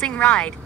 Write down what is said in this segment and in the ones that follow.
Pausing ride.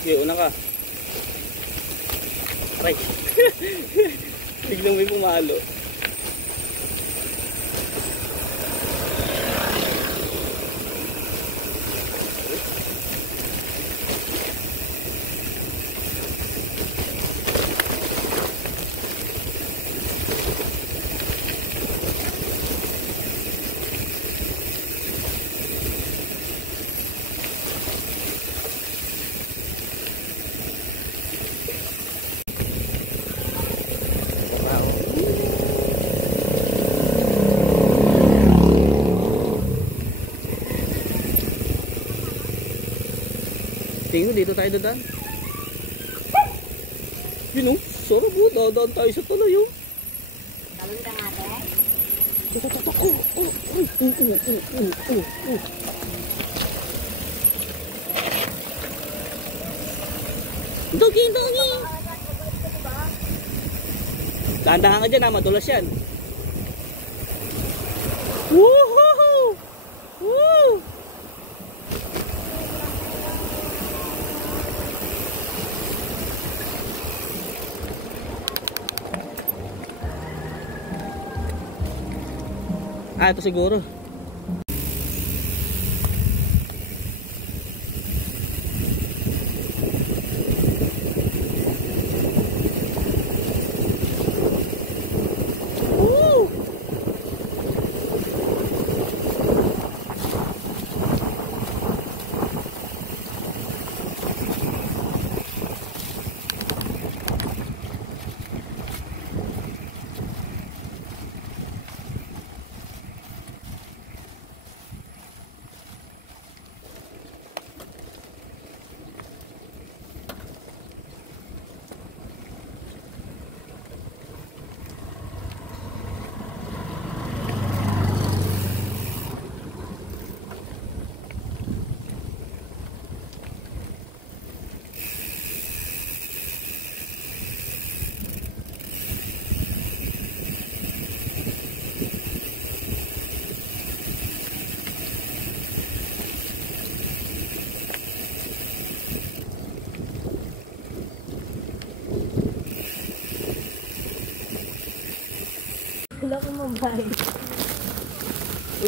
Okay, una ka. Aray. Biglang may pumalo. Tingnan dito tayo dadaan. Yun o, sarap o, dadaan tayo sa tuloy o. Talon ka nga tayo. Dogi, dogi. Dahan-dahan ka dyan ha, madulas yan. Woohoo! Woo! Ah, ito siguro.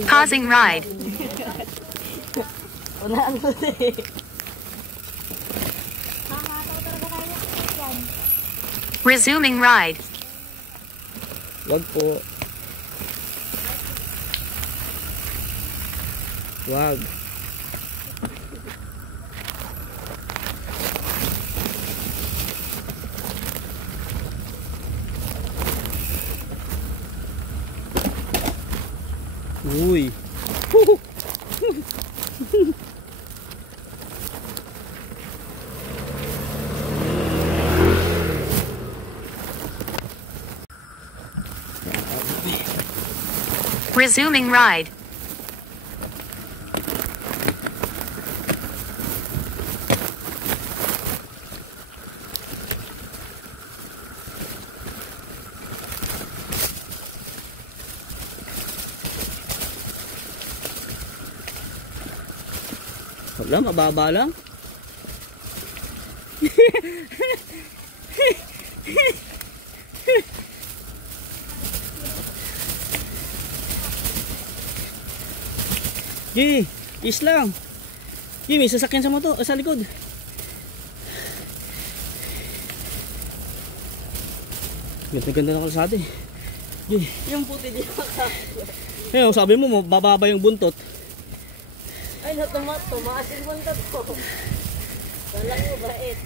Pausing ride. Unaan mo eh. Resuming ride. Wag po. Wag. Uy. Resuming ride. Wala, mababa lang. Gi, is lang. Gi, may sasakyan sa moto, sa likod. Ganda-ganda ng kalsada eh. Gi. Yung puti di ba ka? Ayun, sabi mo, bababa yung buntot. Ay, tumaas yung buntot ko. Walang mabait.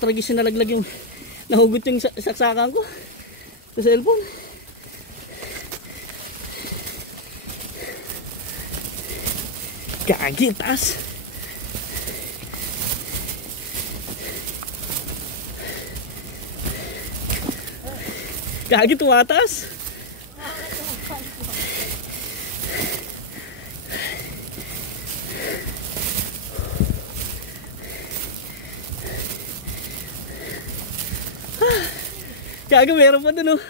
Tragis na nalaglag yung nahugot yung saksakan ko sa cellphone. Gagi, taas. Gagi, tumatas. Gagi, meron pa dun oh.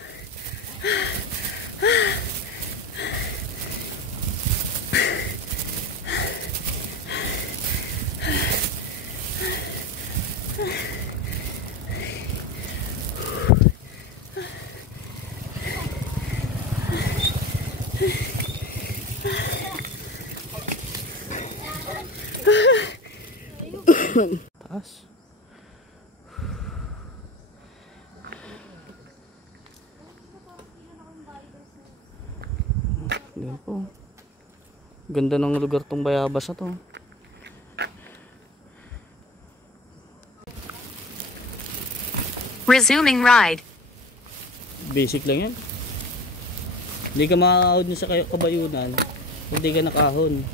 Taas. Yan po. Ganda ng lugar tong Bayabas na to. Resuming ride. Basic lang yan. Hindi ka makakahod sa kabayunan. Hindi ka nakahon.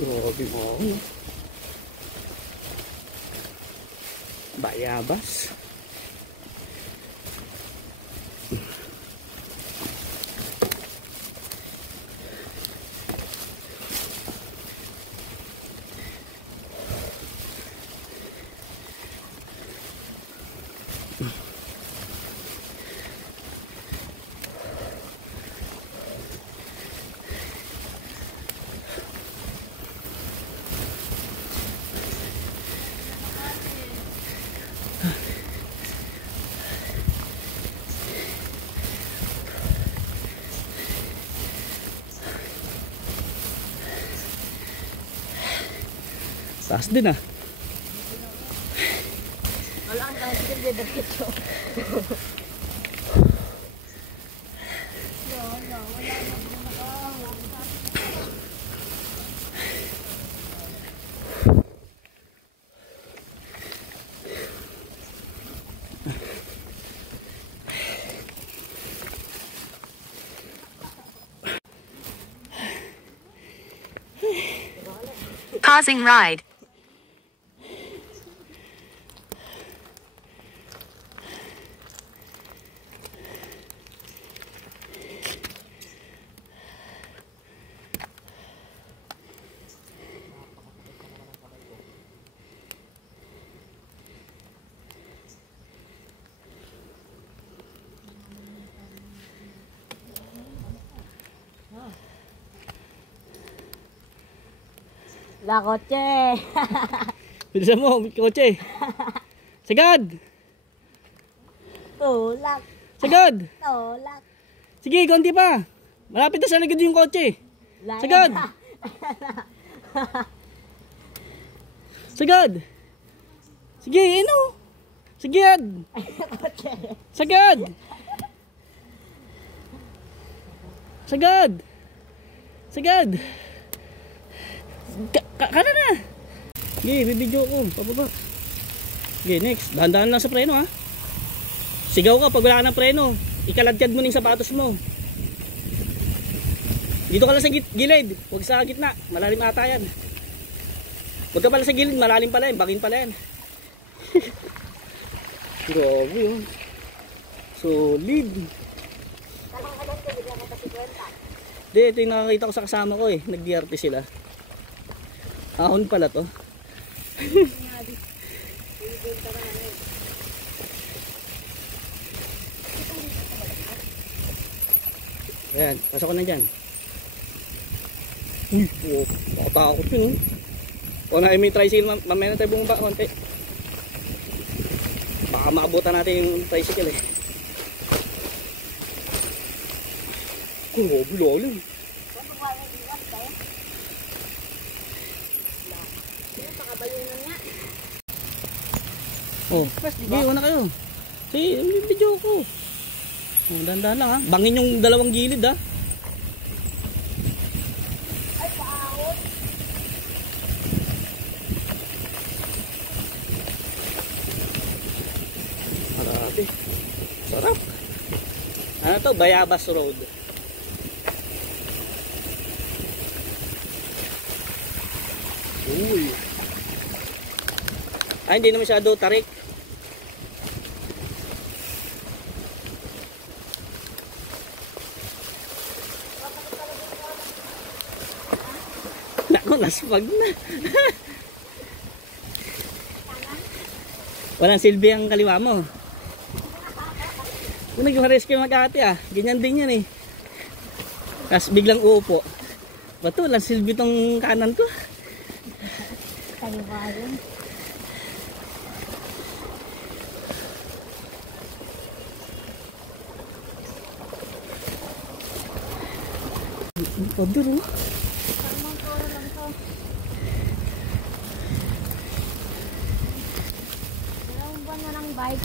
Grabe mo. Bayabas. Taas din ah. Wala ang taas din dito. Pausing ride. La kotse. Bilisan mo, kotse. Sagad! Tulak. Sagad! Tulak. Sige, konti pa. Malapit na sa likod yung kotse. Sagad! Sagad! Sige, ano? Sagad! Sagad! Sagad! Sagad! Kana na! Sige, bibidyo ko. Pababa. Sige, next. Dahan-dahan lang sa preno ha. Sigaw ka pag wala ka ng preno. Ikaladkad mo ng sapatos mo. Dito ka lang sa gilid. Huwag sa gitna. Malalim ata yan. Huwag ka pala sa gilid. Malalim pala yan. Bangin pala yan. Grabe yun. Solid. Di, ito yung nakakita ko sa kasama ko eh. Nag-DRT sila. Ahon pala to. Ayan, pasok ko na dyan. Uy, oh, nakatakot yun. O na, may tricycle, mamaya na tayo bumaba konti. Baka maabutan natin yung tricycle eh. Grabe lalim. Oh, sige, una kayo. Sige, video ko. Oh, dahan-dahan lang ha. Bangin yung dalawang gilid ha. Ay, paahon. Marami. Sarap. Ano to? Bayabas Road. Uy. Ay, hindi na masyado tarik. Nako, nasipag na. Walang silbi ang kaliwa mo. Kung nag-rescue mag-ate ah, ganyan din yan eh. Tapos biglang uupo. Bato, walang silbi tong kanan ko. Kaliwa yun. Pader oh. Tamang koro lang to. Dalawang buwan na ng bike.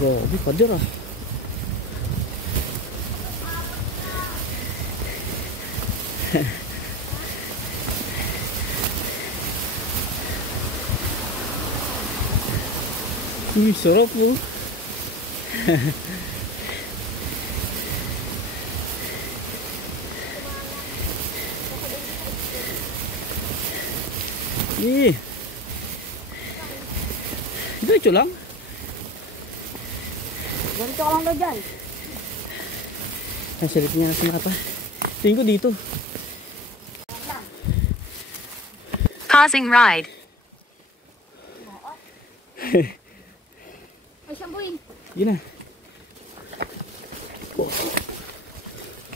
Grabe, pader ah. Uy, sarap yun. Eh. Diretso lang. Ganito ka lang daw dyan. Ang salit niya sa mapa. Tingin ko dito. Pausing ride. Ay, siyambuin. Yun na.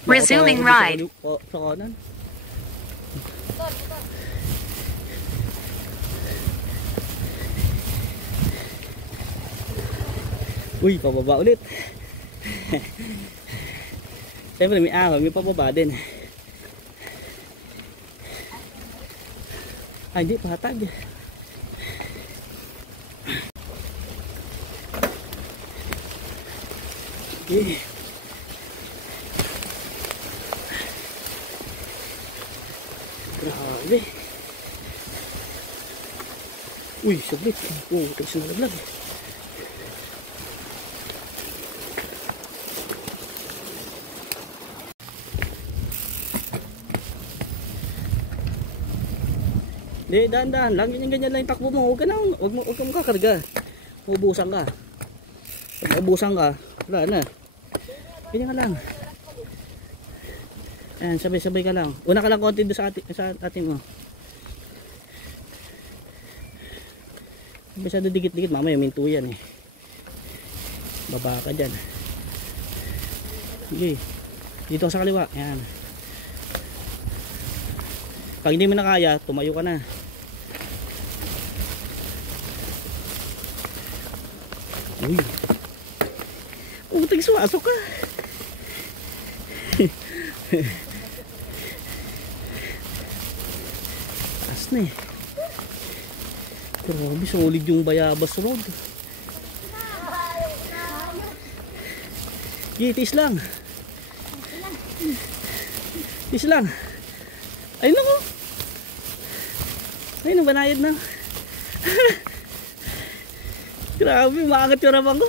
Resuming ride. Sa kanan. Uy, pababa ulit. Siyempre may ahon, may pababa din. Ay, hindi, patag. Okay. Grabe. Uy, sabit. Oh, tagsa na naglag. Hindi, dahan-dahan lang. Ganyan lang yung takbo mo. Huwag ka makakarga. Ubusan ka. Pag ubusan ka, wala na. Ganyan ka lang. Ayan, sabay-sabay ka lang. Una ka lang konti doon sa atin mo. Masyado dikit-dikit. Mamaya minto yan eh. Baba ka dyan. Okay. Dito sa kaliwa. Ayan. Pag hindi mo na kaya, tumayo ka na. Uy. Tagsuasok ka. Taas na eh. Grabe, solid yung Bayabas Road. Tiis lang. Tiis lang. Ay nako. Ay, nabanayad na. Grabe, maangat yung rabang ko.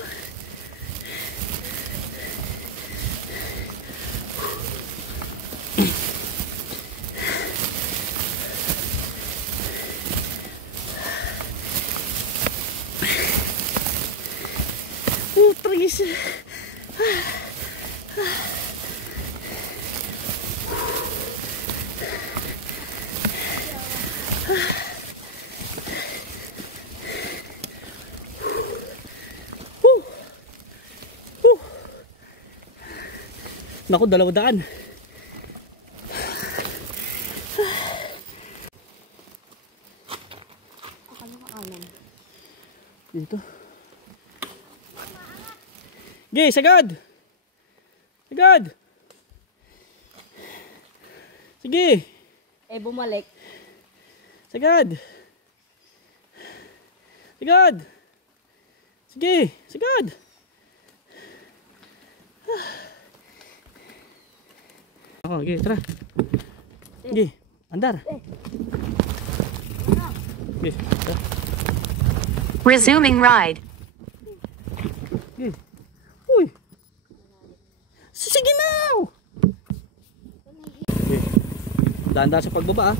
Trigis. Naku, 200. Dito. Gay, sagad. Sagad. Sige. Bumalik. Sagad. Sagad. Sige, sagad. Ako, okay, tara. Sige, andar. Okay, tara. Resuming ride. Okay. Uy. Sige na. Okay. Dahan-dahan sa pagbaba ah.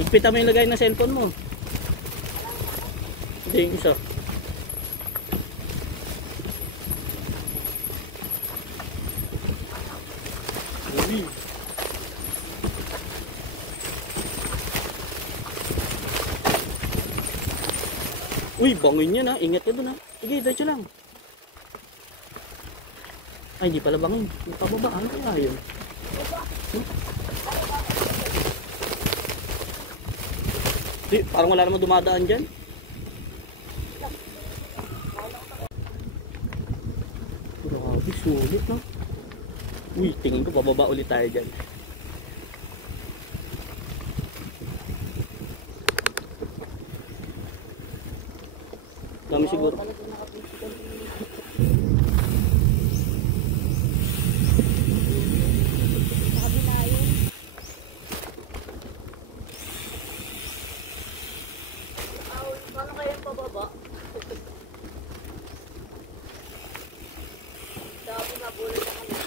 Igpita mo yung lagay ng cellphone mo. Hindi yung isa. Uy. Uy, bangin yan ha. Ingat ka dun ha. Sige, diretso lang. Ay, hindi pala bangin. May pababa. Ano kaya yun? Di, parang wala naman dumadaan dyan. Grabe, sulit no? Uy, tingin ko pababa ulit tayo dyan. Dami siguro. Paano kayo pababa? Dami na bulo na kami.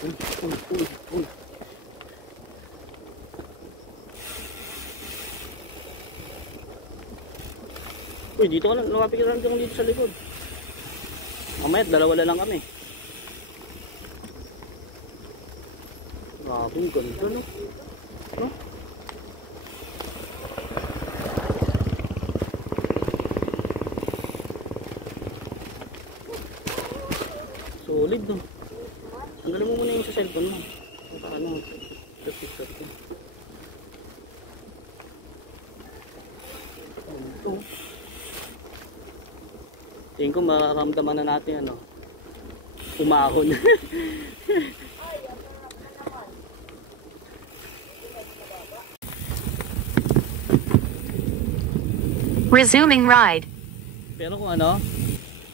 Uy. Uy, dito ka lang. Lumapikiran dyan dito sa likod. Mamaya, 2 na lang kami. Grabe, ganda no? Huh? Solid no? Tanggalin mo muna yung sa cellphone mo. Paano? Picture ko. Ito. Tingin ko mararamdaman na natin ano. Umahon. Resuming ride. Pero kung ano,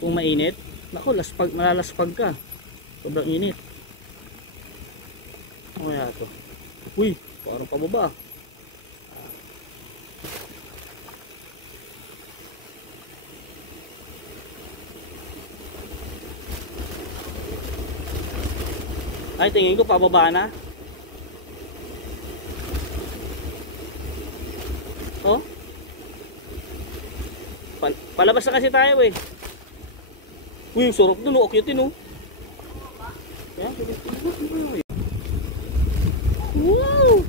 kung mainit, naku, malalaspag ka. Sobrang init. Ano kaya ito? Uy, parang pababa. Ay, tingin ko pababa na. Oh? Palabas na kasi tayo eh. Uy, yung surok dun, okay yun oh. Wow!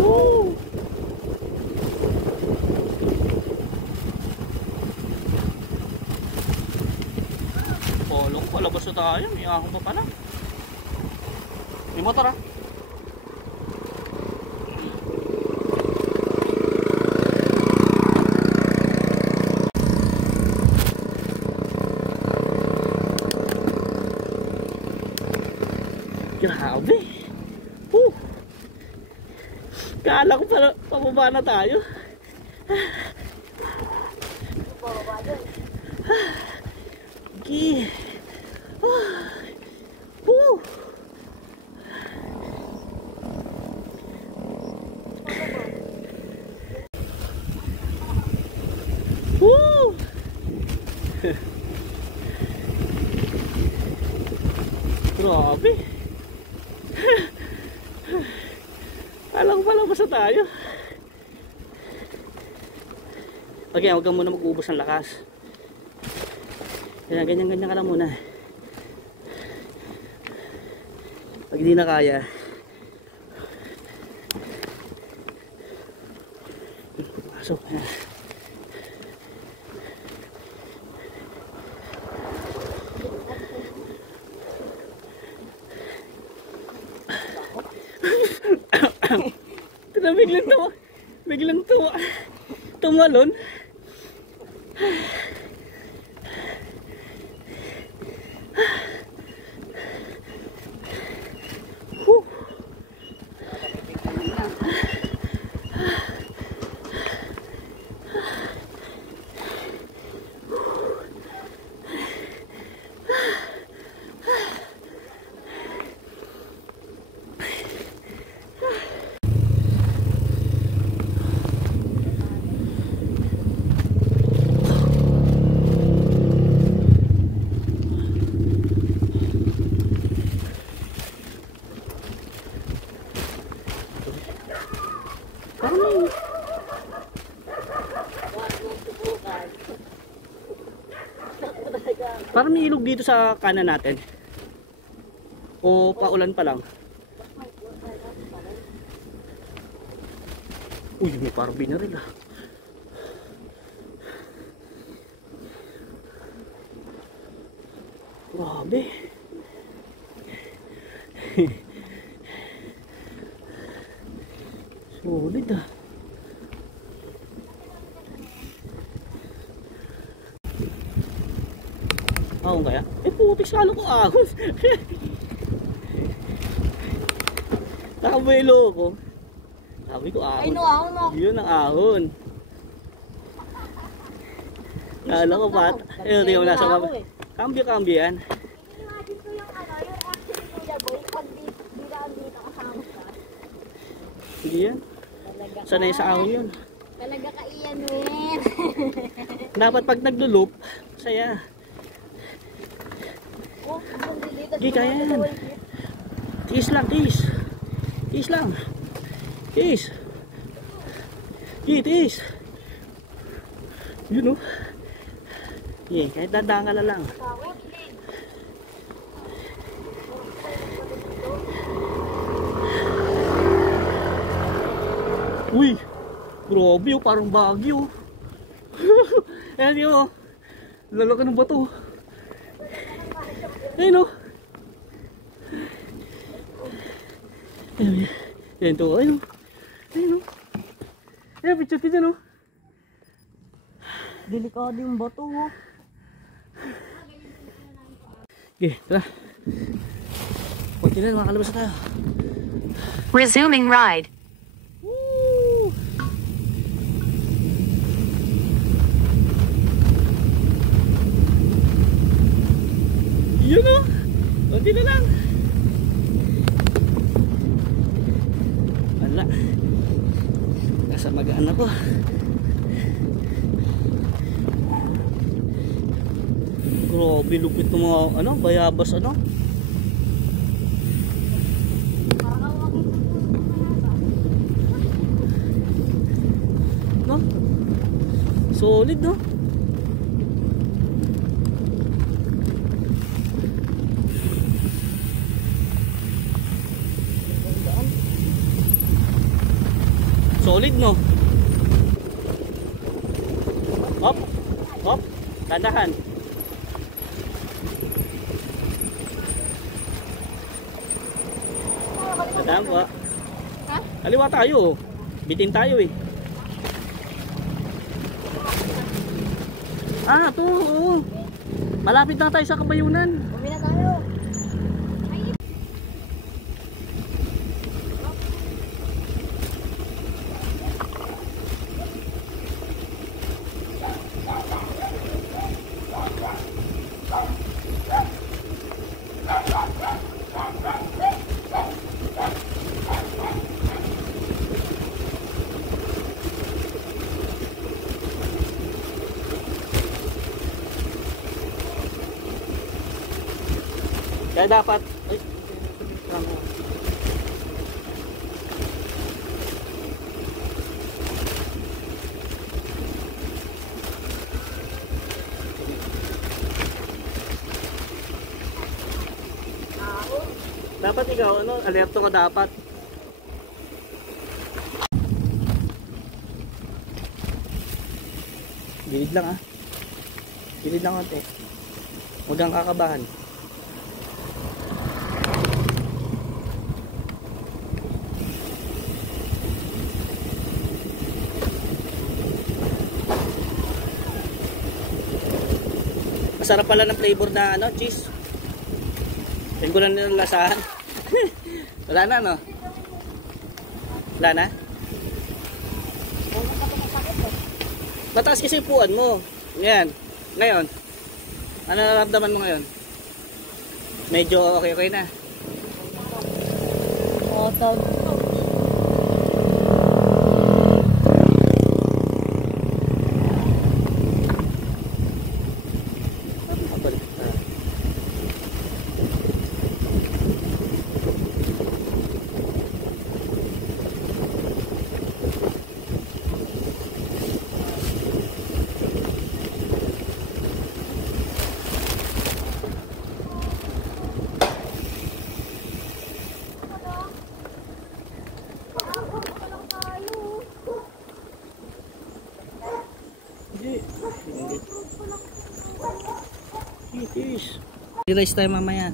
Woo! Polong, palabas na tayo. May ahong pa pala. May motor ah. Grabe. Kala ko pala Pababa na tayo. Bababa dyan. Okay. Woo! Woo! Grabe. Alam ko pala basta tayo. Okay, huwag kang muna mag-uubos ng lakas. Ganyan ka lang muna. Pag hindi na kaya, pasok na. Biglang tuwa. Tumalon. Parang may ilog dito sa kanan natin. O paulan pa lang. Uy, may parang binaril ah. Grabe. Solid ah. Ahon kaya? Eh putik salo ko ahon. Nakabuelo ko. Sabi ko ahon. Ay no, ahon no. Yun ang ahon. Kala ko bat. Eh di ko nasa baba. Kambyo yan. Imagine ko yung yung action ni Kuya Boy pag di dito kasama ka. Hindi yan. Sanay sa ahon yun. Talaga ka iyan, men. Dapat pag naglo-loop, saya. Di kaya yan. Tiis lang, tiis. Tiis lang. Tiis. Tiis. Yun o. Yeah, kahit dadaan ka na lang. Uy, grabe oh, parang bagyo. Ayan yun oh. Lalaki ng bato. Ayun oh. Ayan to, ayun oh. Ayun oh. Ayan, picture ka dyan oh. Delikado yung bato, oh. Okay, tara. Kunti na, makakalabas na tayo. Resuming ride. Woo! Yun o! Kunti na lang. Wala. Nasa magaan ako. Grabe, lupit ng mga ano, bayabas ano. No? Solid no? Solid no? Hop, hop, dandahan. Tandaan po. Ha? Aliwa tayo. Bitin tayo eh. Ah, ito. Oo. Malapit na tayo sa Kabayunan. Bumi na tayo. Kaya dapat, ay, dapat ikaw, ano, alerto ka dapat. Gilid lang ah. Gilid lang konti. Huwag kang kakabahan. Masarap pala ng flavor na ano, cheese. Tingin ko lang nilalasahan. Wala na, no? Wala na? Mataas kasi upuan mo. Yan. Ngayon, ano nararamdaman mo ngayon? Medyo okay na. Awesome. I-rice tayo mamaya.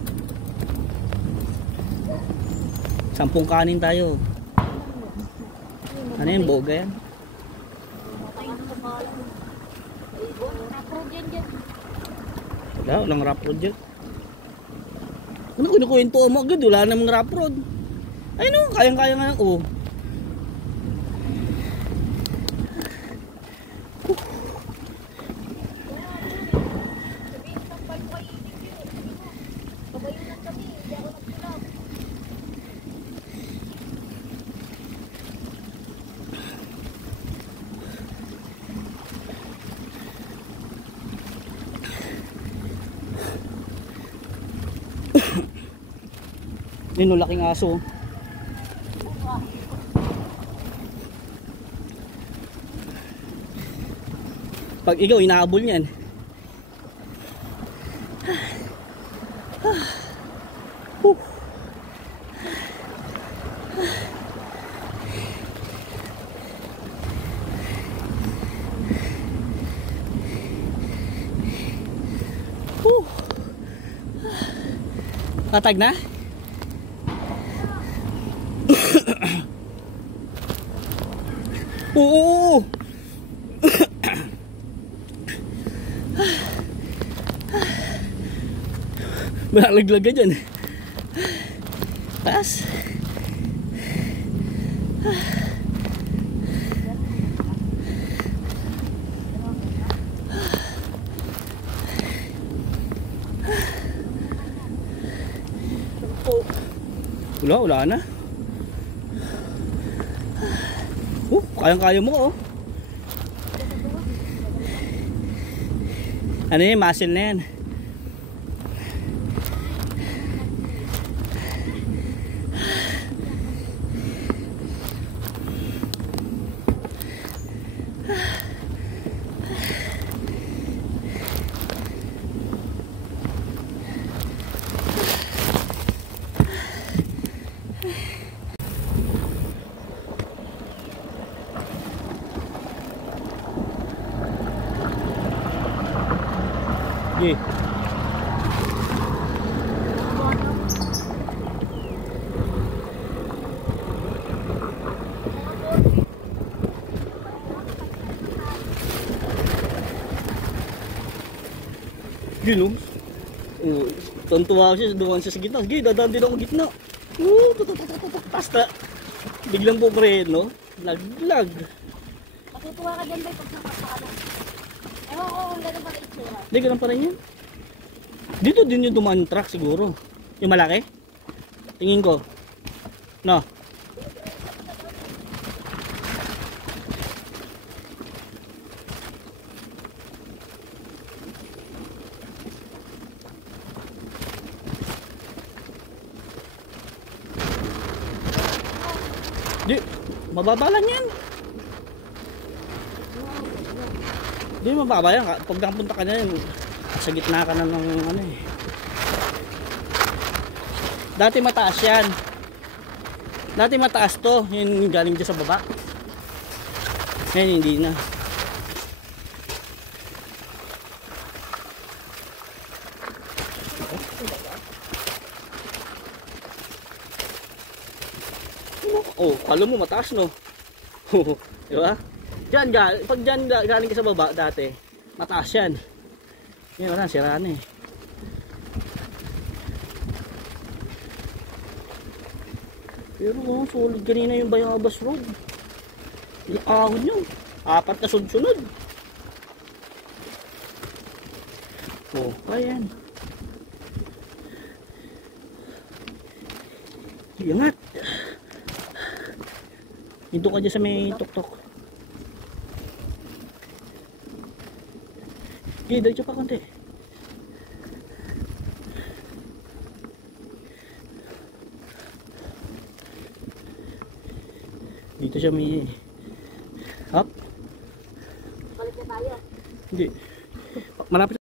10 kanin tayo. Ano yan? Boga yan? Wala, walang rap road dyan. Ano kinukwento mo agad? Wala namang rap road. Ay no, kayang-kaya nga. Oh. Yun o, laking aso. Pag ikaw, inahabol niyan. Tatag na? Oo. Malaglag ka dyan. Taas. Wala na. Kayang-kaya mo, oh. Ano yun? Muscle na yan. Yeah. Gino. Oh, tuntua siya, dumaan siya sa gitna. Sige, dadaan din ako sa gitna. Basta biglang po preno, laglag. Matutuwa ka dyan ba pag nakapakalan? Ewan ko kung gano'n pa rin itsura. Hindi, ganun pa rin yun. Dito din yung dumaan truck siguro. Yung malaki? Tingin ko. No. Mababa lang yan. Hindi mababa yan. Pag nakapunta ka na yan, sa gitna ka na ng ano eh. Dati mataas yan. Dati mataas to. Yung galing dyan sa baba. Ngayon hindi na. Oh, alam mo mataas no. Di ba? Diyan, pag diyan galing ka sa baba dati, mataas yan. Yan wala, sira na eh. Pero oh, solid kanina yung Bayabas Road. Yung ahon nyo. 4 na sunod-sunod. Oh, ayan. Iangat. Dito ka dyan sa may tok-tok. Okay, diretso pa konti. Dito siya may up. Balik na tayo. Hindi. Malapit